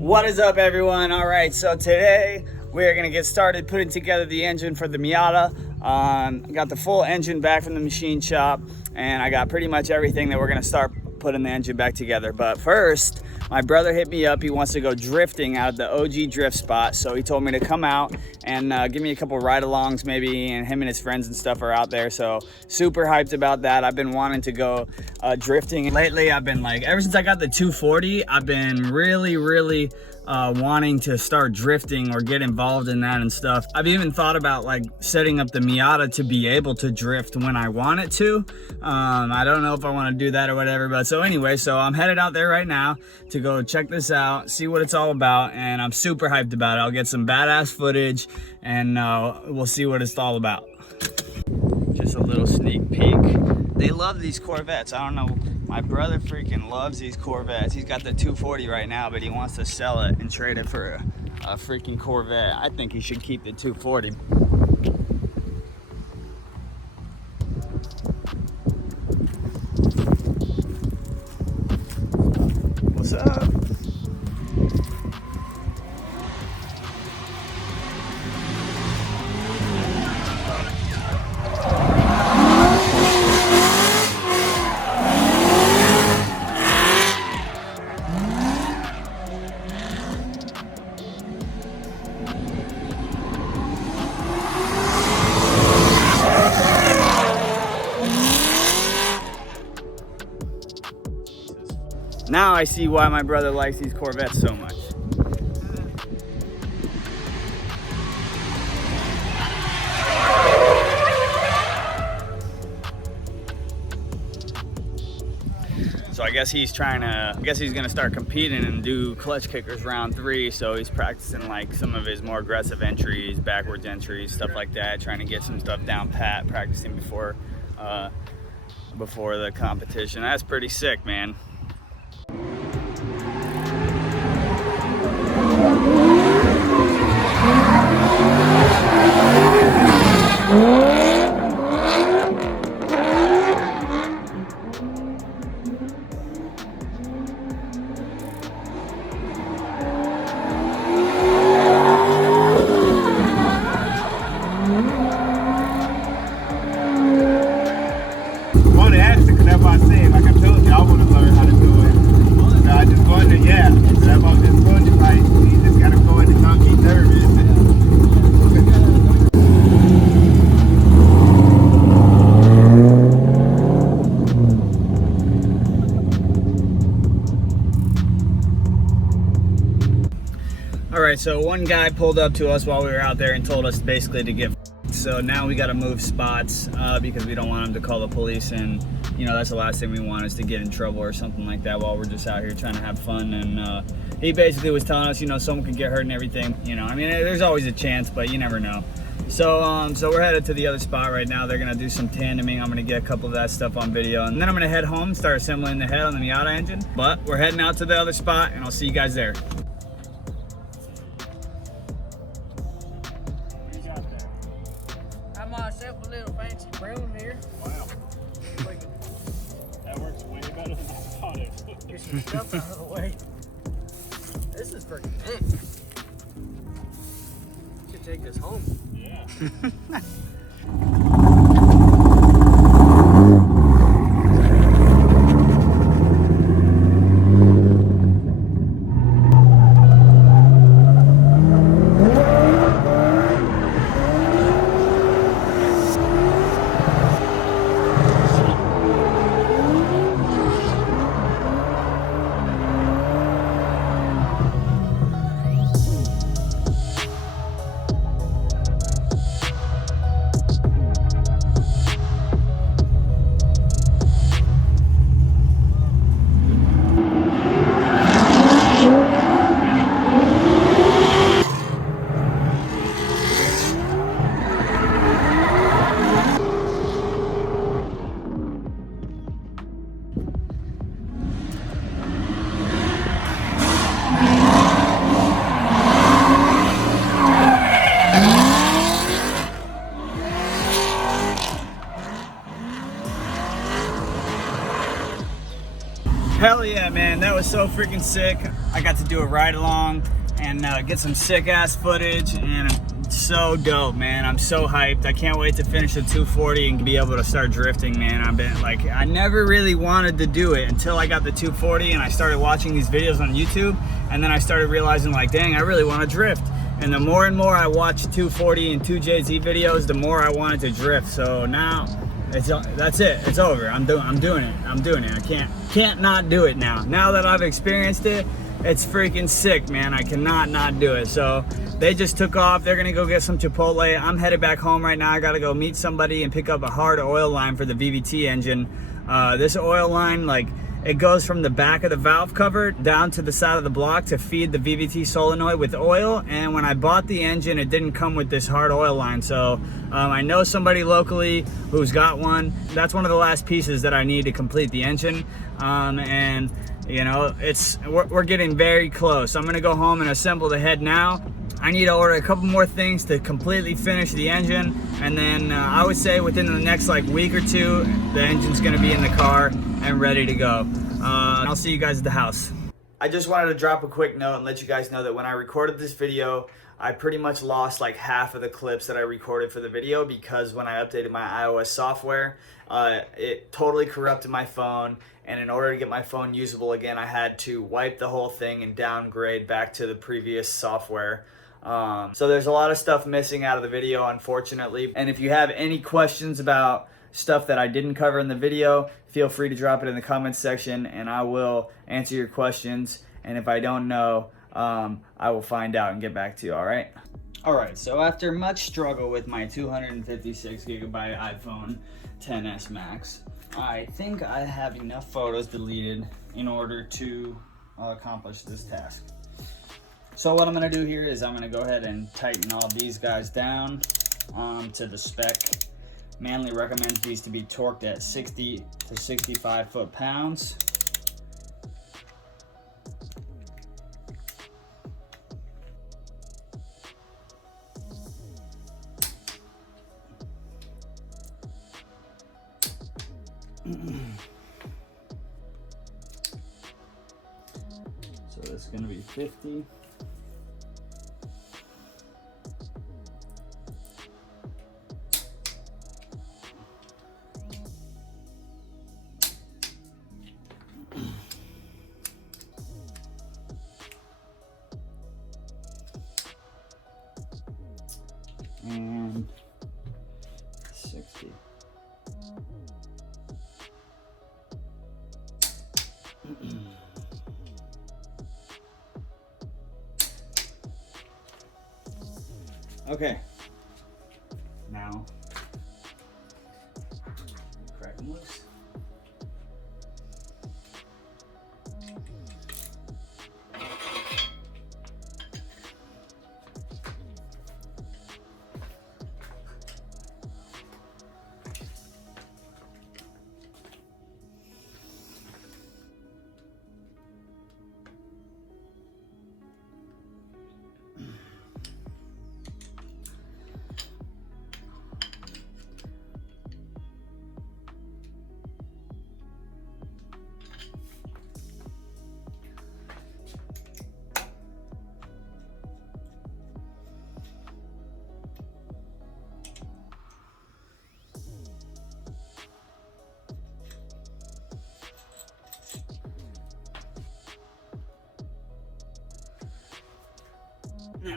What is up, everyone? All right, so today we're gonna get started putting together the engine for the Miata. I got the full engine back from the machine shop, and I got pretty much everything that we're gonna start putting the engine back together. But first, my brother hit me up. He wants to go drifting out of the OG drift spot, so he told me to come out and give me a couple ride-alongs maybe, and him and his friends and stuff are out there, so super hyped about that. I've been wanting to go drifting lately. I've been like, ever since I got the 240, I've been really wanting to start drifting or get involved in that and stuff. I've even thought about like setting up the Miata to be able to drift when I want it to. I don't know if I want to do that or whatever, but so anyway, so I'm headed out there right now to go check this out, see what it's all about, and I'm super hyped about it. I'll get some badass footage and we'll see what it's all about. Just a little sneak peek. They love these Corvettes. I don't know. My brother freaking loves these Corvettes. He's got the 240 right now, but he wants to sell it and trade it for a freaking Corvette. I think he should keep the 240. What's up? Now I see why my brother likes these Corvettes so much. So I guess he's gonna start competing and do clutch kickers round 3. So he's practicing like some of his more aggressive entries, backwards entries, stuff like that, trying to get some stuff down pat, practicing before the competition. That's pretty sick, man. Alright, so one guy pulled up to us while we were out there and told us basically to get so now we got to move spots because we don't want him to call the police, and you know, that's the last thing we want is to get in trouble or something like that while we're just out here trying to have fun. And he basically was telling us, you know, someone could get hurt and everything, you know. I mean, there's always a chance, but you never know. So so we're headed to the other spot right now. They're gonna do some tandeming. I'm gonna get a couple of that stuff on video, and then I'm gonna head home, start assembling the head on the Miata engine. But we're heading out to the other spot, and I'll see you guys there. Myself a little fancy broom here. Wow. That works way better than I thought it would. Get some stuff out of the way. This is pretty thick. Should take this home. Yeah. so freaking sick. I got to do a ride along and get some sick ass footage, and it's so dope, man. I'm so hyped. I can't wait to finish the 240 and be able to start drifting, man. I've been like, I never really wanted to do it until I got the 240 and I started watching these videos on YouTube, and then I started realizing like, dang, I really want to drift. And the more and more I watch 240 and 2JZ videos, the more I wanted to drift. So now that's it. It's over. I'm doing it. I can't not do it now. Now that I've experienced it, it's freaking sick, man. I cannot not do it. So they just took off. They're gonna go get some Chipotle. I'm headed back home right now. I gotta go meet somebody and pick up a hard oil line for the VVT engine. This oil line, like, it goes from the back of the valve cover down to the side of the block to feed the VVT solenoid with oil. And when I bought the engine, it didn't come with this hard oil line. So I know somebody locally who's got one. That's one of the last pieces that I need to complete the engine. And you know, we're getting very close. I'm gonna go home and assemble the head now. I need to order a couple more things to completely finish the engine, and then I would say within the next like week or two, the engine's gonna be in the car and ready to go. I'll see you guys at the house. I just wanted to drop a quick note and let you guys know that when I recorded this video, I pretty much lost like half of the clips that I recorded for the video, because when I updated my iOS software, it totally corrupted my phone, and in order to get my phone usable again, I had to wipe the whole thing and downgrade back to the previous software. So there's a lot of stuff missing out of the video, unfortunately. And if you have any questions about stuff that I didn't cover in the video, feel free to drop it in the comments section and I will answer your questions. And if I don't know, I will find out and get back to you, all right? All right, so after much struggle with my 256 gigabyte iPhone XS Max, I think I have enough photos deleted in order to accomplish this task. So what I'm gonna do here is I'm gonna go ahead and tighten all these guys down to the spec. Manly recommends these to be torqued at 60 to 65 foot-pounds. So that's gonna be 50. And 60. Okay. Now, crack them loose. Now,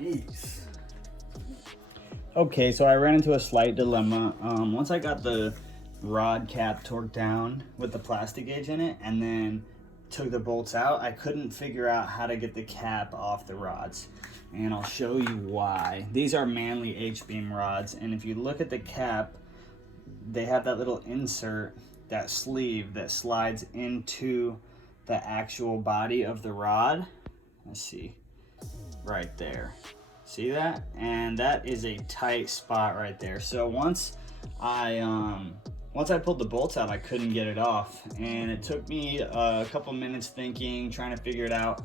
jeez. Okay, so I ran into a slight dilemma. Once I got the rod cap torqued down with the Plastigauge in it and then took the bolts out, I couldn't figure out how to get the cap off the rods, and I'll show you why. These are Manly H-beam rods, and if you look at the cap, they have that little insert, that sleeve that slides into the actual body of the rod. Let's see, right there. See that? And that is a tight spot right there. So once I pulled the bolts out, I couldn't get it off, and it took me a couple minutes thinking, trying to figure it out.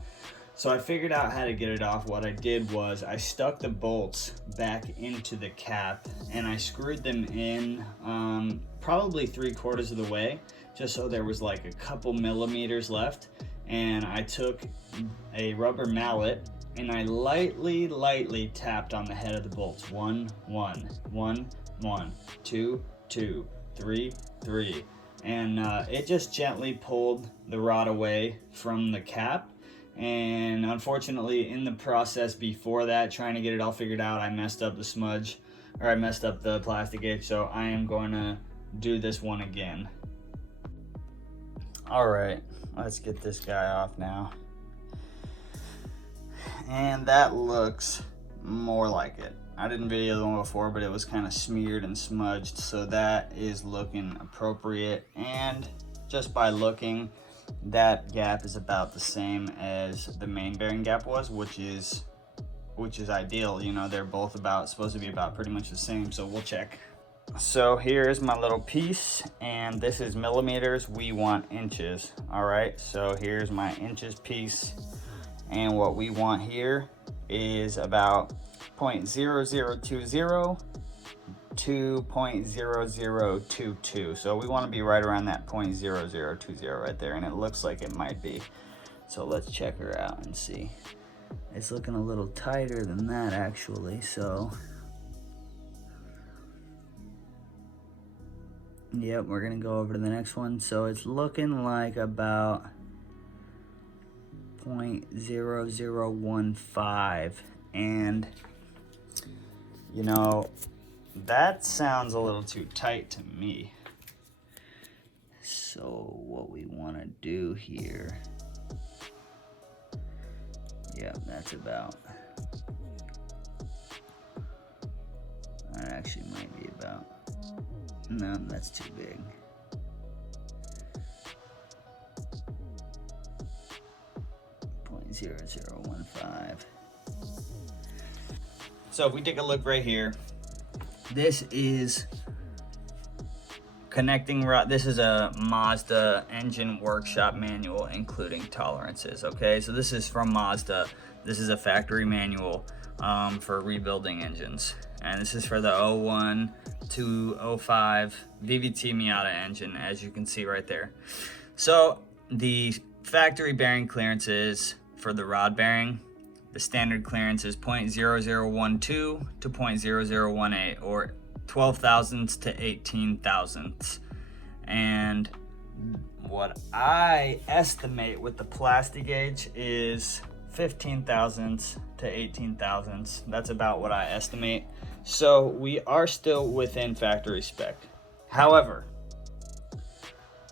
So I figured out how to get it off. What I did was I stuck the bolts back into the cap and I screwed them in probably 3/4 of the way, just so there was like a couple millimeters left. And I took a rubber mallet and I lightly tapped on the head of the bolts. 1, 1, 1, 1, 2, 2, 3, 3. And it just gently pulled the rod away from the cap. And unfortunately, in the process before that, trying to get it all figured out, I messed up the smudge, or I messed up the Plastigauge, so I am going to do this one again. All right, let's get this guy off now. And that looks more like it. I didn't video the one before, but it was kind of smeared and smudged, so that is looking appropriate. And just by looking, that gap is about the same as the main bearing gap was, which is ideal. You know, they're both supposed to be about pretty much the same, so we'll check. So here's my little piece, and this is millimeters. We want inches. All right, so here's my inches piece, and what we want here is about 0.0020 to 0.0022. So we want to be right around that 0.0020 right there, and it looks like it might be. So let's check her out and see. It's looking a little tighter than that actually, so yep, we're gonna go over to the next one. So it's looking like about 0.0015, and you know, that sounds a little too tight to me. So what we want to do here, yeah, that's about, that actually might be about, no, that's too big. .0015. So if we take a look right here, this is connecting rod. This is a Mazda engine workshop manual, including tolerances. Okay, so this is from Mazda. This is a factory manual for rebuilding engines, and this is for the 01 to 05 VVT Miata engine, as you can see right there. So the factory bearing clearances for the rod bearing, the standard clearance is 0.0012 to 0.0018, or 12 thousandths to 18 thousandths. And what I estimate with the Plastigauge is 15 thousandths to 18 thousandths. That's about what I estimate. So we are still within factory spec. However,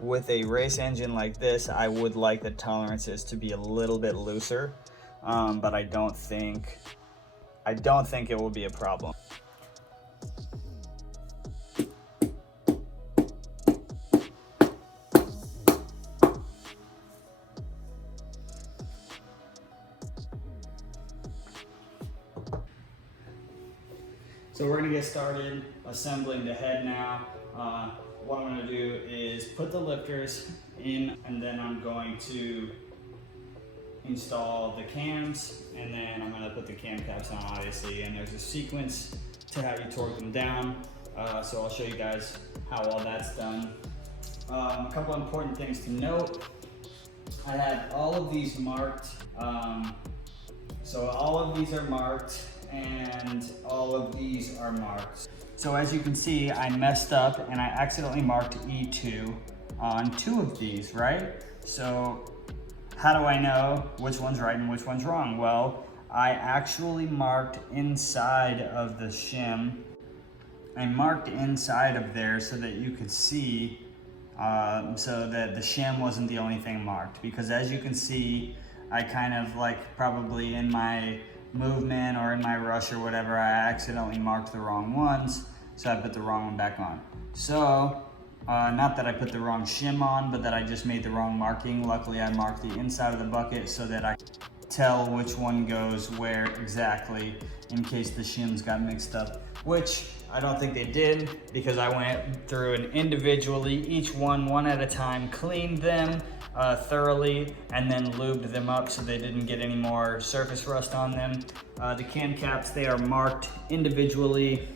with a race engine like this, I would like the tolerances to be a little bit looser. But I don't think it will be a problem. So we're gonna get started assembling the head now. What I'm gonna do is put the lifters in, and then I'm going to install the cams, and then I'm going to put the cam caps on, obviously, and there's a sequence to how you torque them down, so I'll show you guys how all that's done. A couple important things to note: I have all of these marked, so all of these are marked and all of these are marked. So as you can see, I messed up and I accidentally marked E2 on 2 of these, right? So how do I know which one's right and which one's wrong? Well, I actually marked inside of the shim. I marked inside of there so that you could see, so that the shim wasn't the only thing marked. Because as you can see, I kind of like probably in my movement or in my rush or whatever, I accidentally marked the wrong ones. So I put the wrong one back on. So, not that I put the wrong shim on, but that I just made the wrong marking. Luckily I marked the inside of the bucket so that tell which one goes where exactly in case the shims got mixed up, which I don't think they did, because I went through and individually, each one at a time, cleaned them thoroughly and then lubed them up so they didn't get any more surface rust on them. The cam caps, they are marked individually,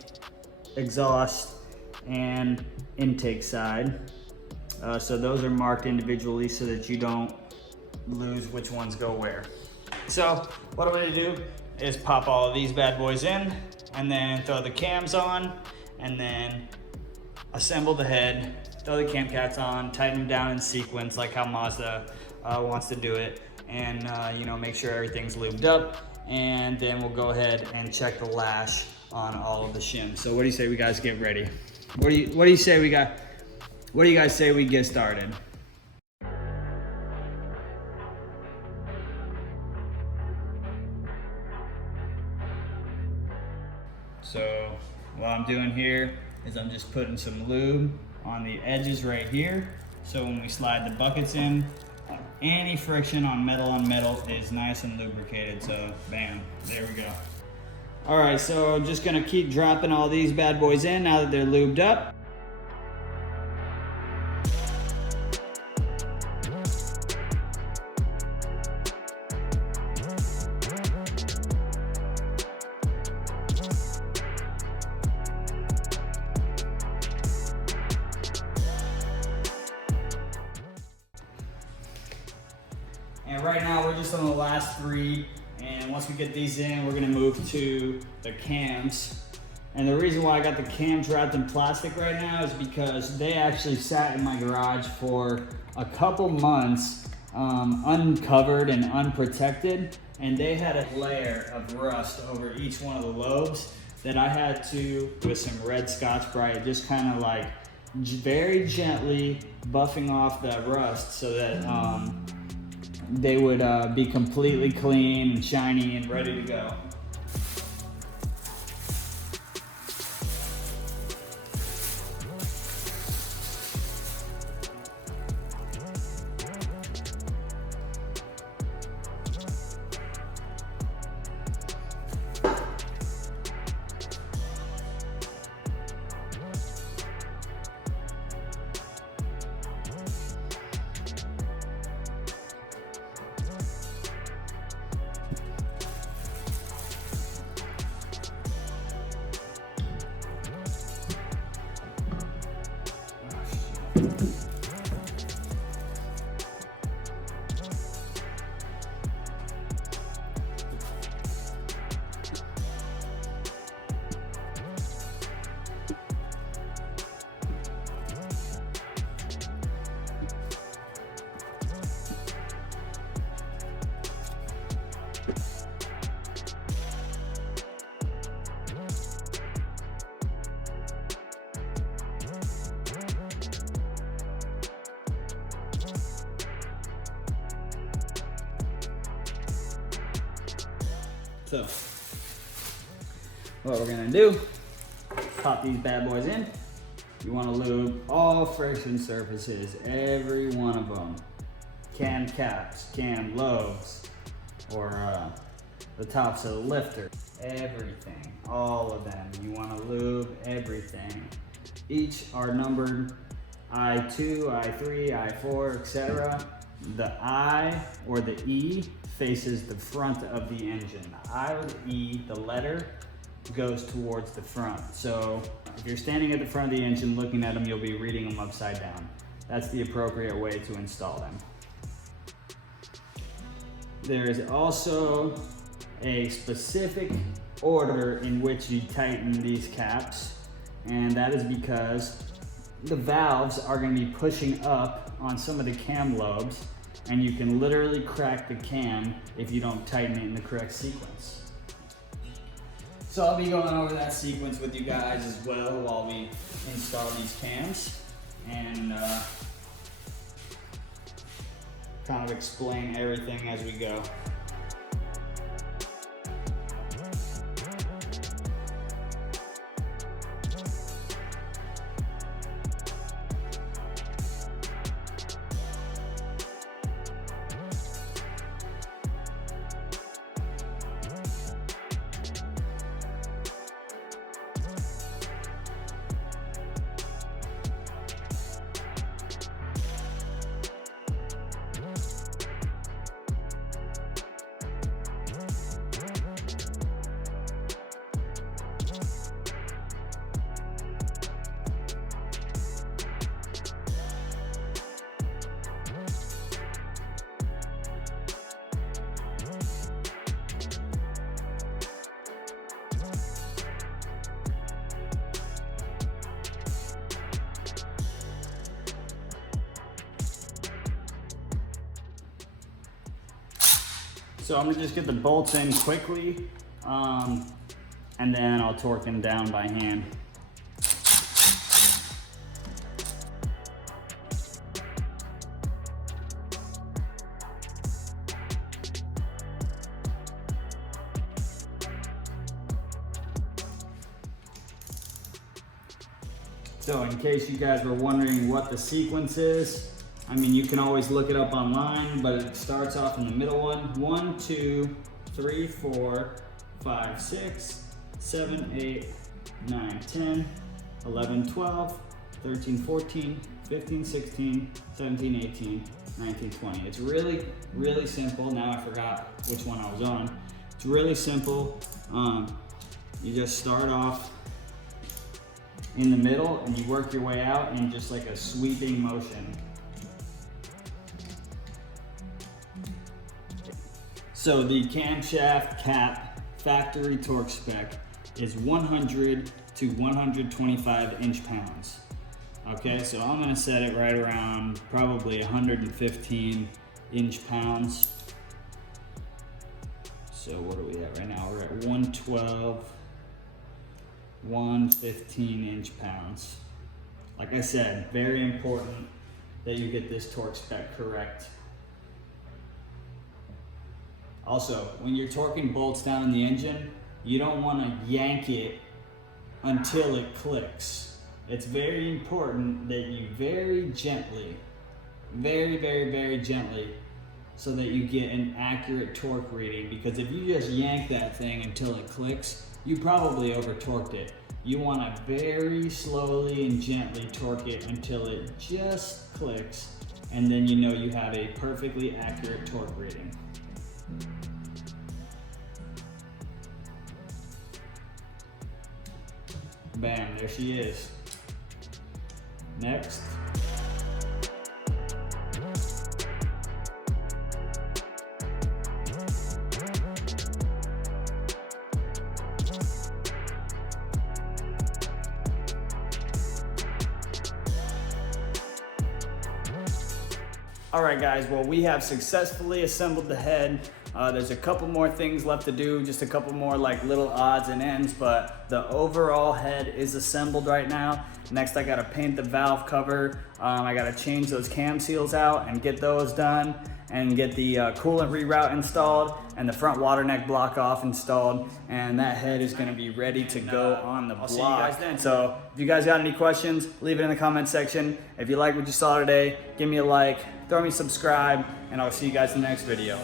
exhaust and intake side. So those are marked individually so that you don't lose which ones go where. So what I'm gonna do is pop all of these bad boys in and then throw the cams on and then assemble the head, throw the cam caps on, tighten them down in sequence like how Mazda wants to do it, and you know, make sure everything's lubed up, and then we'll go ahead and check the lash on all of the shims. So what do you say we guys get ready? What do you say we got? What do you guys say we get started? So what I'm doing here is I'm just putting some lube on the edges right here. So when we slide the buckets in, any friction on metal is nice and lubricated. So bam, there we go. All right, so I'm just gonna keep dropping all these bad boys in now that they're lubed up. And right now we're just on the last three, and once we get these in, we're gonna move to the cams. And the reason why I got the cams wrapped in plastic right now is because they actually sat in my garage for a couple months, uncovered and unprotected, and they had a layer of rust over each one of the lobes that I had to, with some red Scotch-Brite, just kind of like very gently buffing off the rust so that they would be completely clean and shiny and ready to go. So, what we're gonna do, pop these bad boys in. You wanna lube all friction surfaces, every one of them. Cam caps, cam lobes, or the tops of the lifter. Everything, all of them. You wanna lube everything. Each are numbered I2, I3, I4, etc. The I or the E faces the front of the engine. The I or the E, the letter, goes towards the front. So if you're standing at the front of the engine looking at them, you'll be reading them upside down. That's the appropriate way to install them. There is also a specific order in which you tighten these caps, and that is because the valves are going to be pushing up on some of the cam lobes, and you can literally crack the cam if you don't tighten it in the correct sequence. So I'll be going over that sequence with you guys as well while we install these cams, and kind of explain everything as we go. So I'm gonna just get the bolts in quickly, and then I'll torque them down by hand. So in case you guys were wondering what the sequence is, I mean, you can always look it up online, but it starts off in the middle one. 1, 2, 3, 4, 5, 6, 7, 8, 9, 10, 11, 12, 13, 14, 15, 16, 17, 18, 19, 20. It's really, really simple. Now I forgot which one I was on. It's really simple. You just start off in the middle and you work your way out in just like a sweeping motion. So the camshaft cap factory torque spec is 100 to 125 inch-pounds. Okay, so I'm gonna set it right around probably 115 inch-pounds. So what are we at right now? We're at 112, 115 inch-pounds. Like I said, very important that you get this torque spec correct. Also, when you're torquing bolts down in the engine, you don't want to yank it until it clicks. It's very important that you very gently, very gently, so that you get an accurate torque reading, because if you just yank that thing until it clicks, you probably over torqued it. You want to very slowly and gently torque it until it just clicks, and then you know you have a perfectly accurate torque reading. Bam, there she is. Next. All right guys, well, we have successfully assembled the head. There's a couple more things left to do, just a couple more like little odds and ends, but the overall head is assembled right now. Next, I gotta paint the valve cover. I gotta change those cam seals out and get those done, and get the coolant reroute installed and the front water neck block off installed, and that head is gonna be ready to go on the block. See you guys then. So if you guys got any questions, leave it in the comment section. If you like what you saw today, give me a like, throw me a subscribe, and I'll see you guys in the next video.